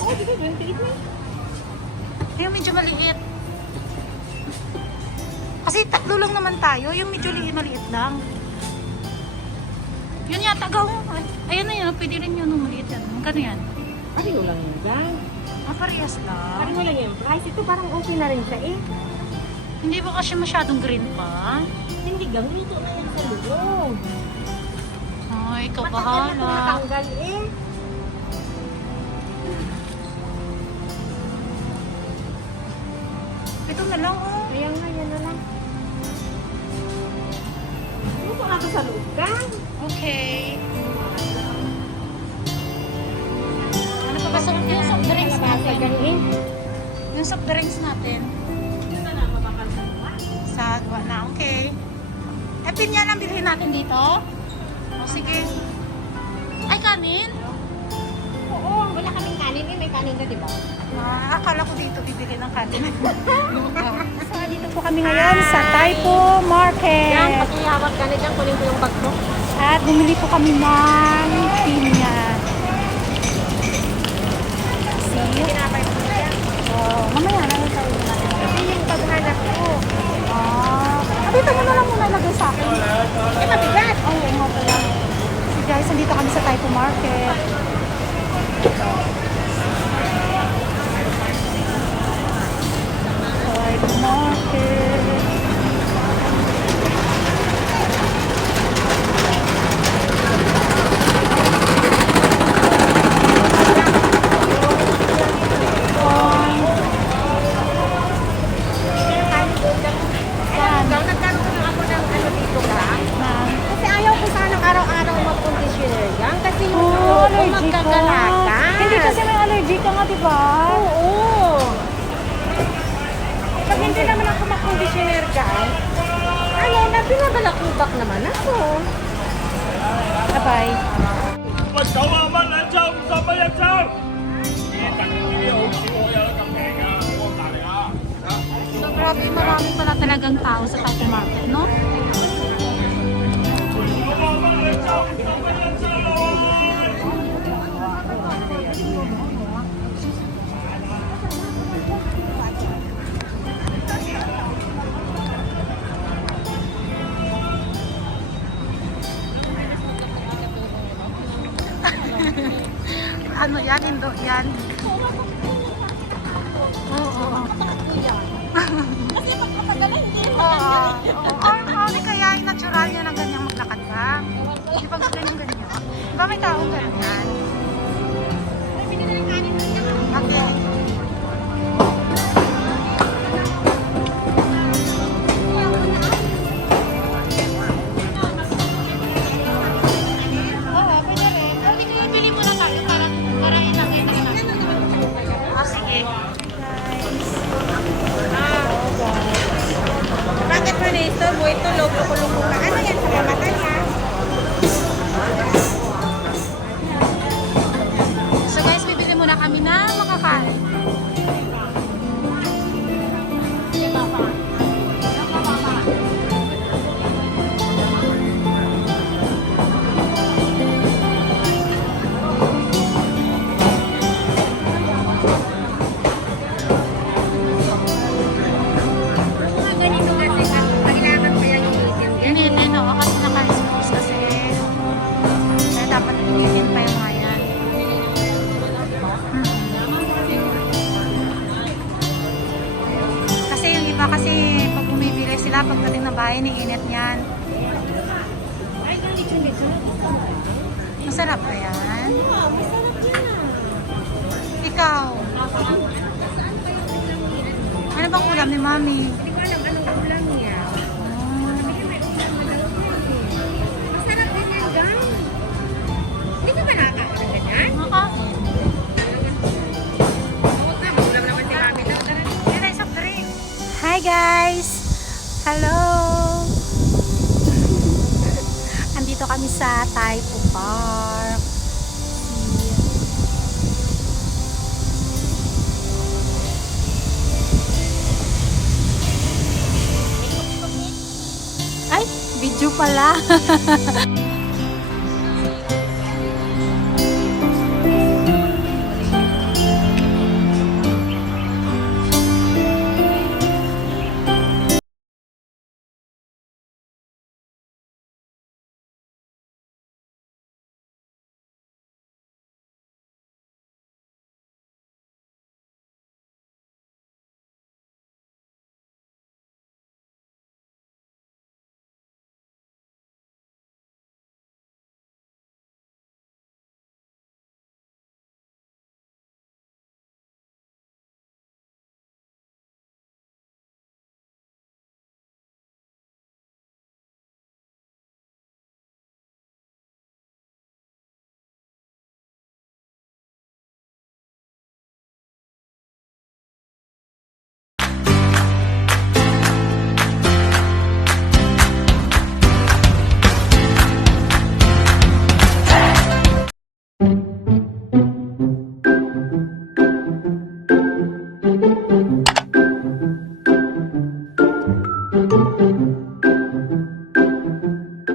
Oo, di ba? 28 na. Yung medyo maliit. Kasi tatlo lang naman tayo. Yung medyo maliit lang. Yun yata gawin. Ayan na yun. Pwede rin yun. Maliit yan. Magkano yan? Pareho lang yun dyan. Parehas lang. Pareho lang yung price. Ito parang okay na rin siya eh. Hindi ba kasi masyadong green pa? Hindi gang, luto na yan sa loob. Ay, ikaw Matagal na ito bahala. natanggal eh. Ito na lang oh. Kaya nga, yan na lang. Luto na ito sa loob gang. Okay. Ano pa ba yung soft drinks natin? Ganin. Yung soft drinks natin. Ito na, mapapalsa naman. Sagwa na, okay. Eh, pinya lang bilhin natin dito? O, sige. Ay, kanin? Oo, wala kaming kanin eh. May kanin ka, di ba? Akala ko dito bibili ng kanin. So, dito po kami ngayon sa Taipo Market. Yan, pakihawak ka na dyan. Kunin ko yung bag mo. At bumili po kami ng pinya. See? Kinapay mo yan. Oh, mamaya na yung tayo natin. Kasi yung paghanap ko. Dito mo na lang muna ilagay sa akin. Eh, mabigat. Oh, oo nga pala. So guys, nandito kami sa Taipo Market. Taipo Market. Nagkaroon na ako ng ano dito ka. Kasi ayaw ko sanang araw-araw mag-conditioner yan. Kasi yung Oh, ko allergy ka. magkagalakan. Hindi kasi may allergy ka nga, diba? Oo. Pag hindi naman ako mag-conditioner dyan, ano, binabalakubak naman ako. Bye-bye. 喂，九啊蚊兩張，50蚊一張。呢近呢啲好少可有得咁平㗎，我大力啊！ So, grabe, marami pala talagang tao sa Taipo Market, no? 九啊蚊兩張，50蚊一張啊！ Ano yan? Indo yan? Oo. Kasi pag matagal hindi Oo. Or di kaya yung natural yun ang ganyang maglakad ka. Di ba ganyan-ganyan? Di ba may taong ganyan? Okay. Oo, pwede rin. O, bili muna tayo para inangin natin. O, sige. Bakit mo na ito? Ito, logo-logo ka. Ano yan sa mamatan niya? So guys, bibili muna kami na makakain. Mga ganito kasi, kailangan kaya yung medium yan. Initin ako kasi naka-expose kasi kaya dapat initin pa yung mga yan. Kasi yung iba kasi pag bumibili sila pagdating na bahay, niinit niyan. Ay, ganito nito. Masarap ba yan? Wow, masarap yan. Ikaw, ano bang ulam ni Mami? Hindi ko alam anong ulam niya. Masarap din yan, guys. Hindi ka ba nakakain ng ganyan? Maka? Hello! Andito kami sa Taipo Park. Ay, video pala.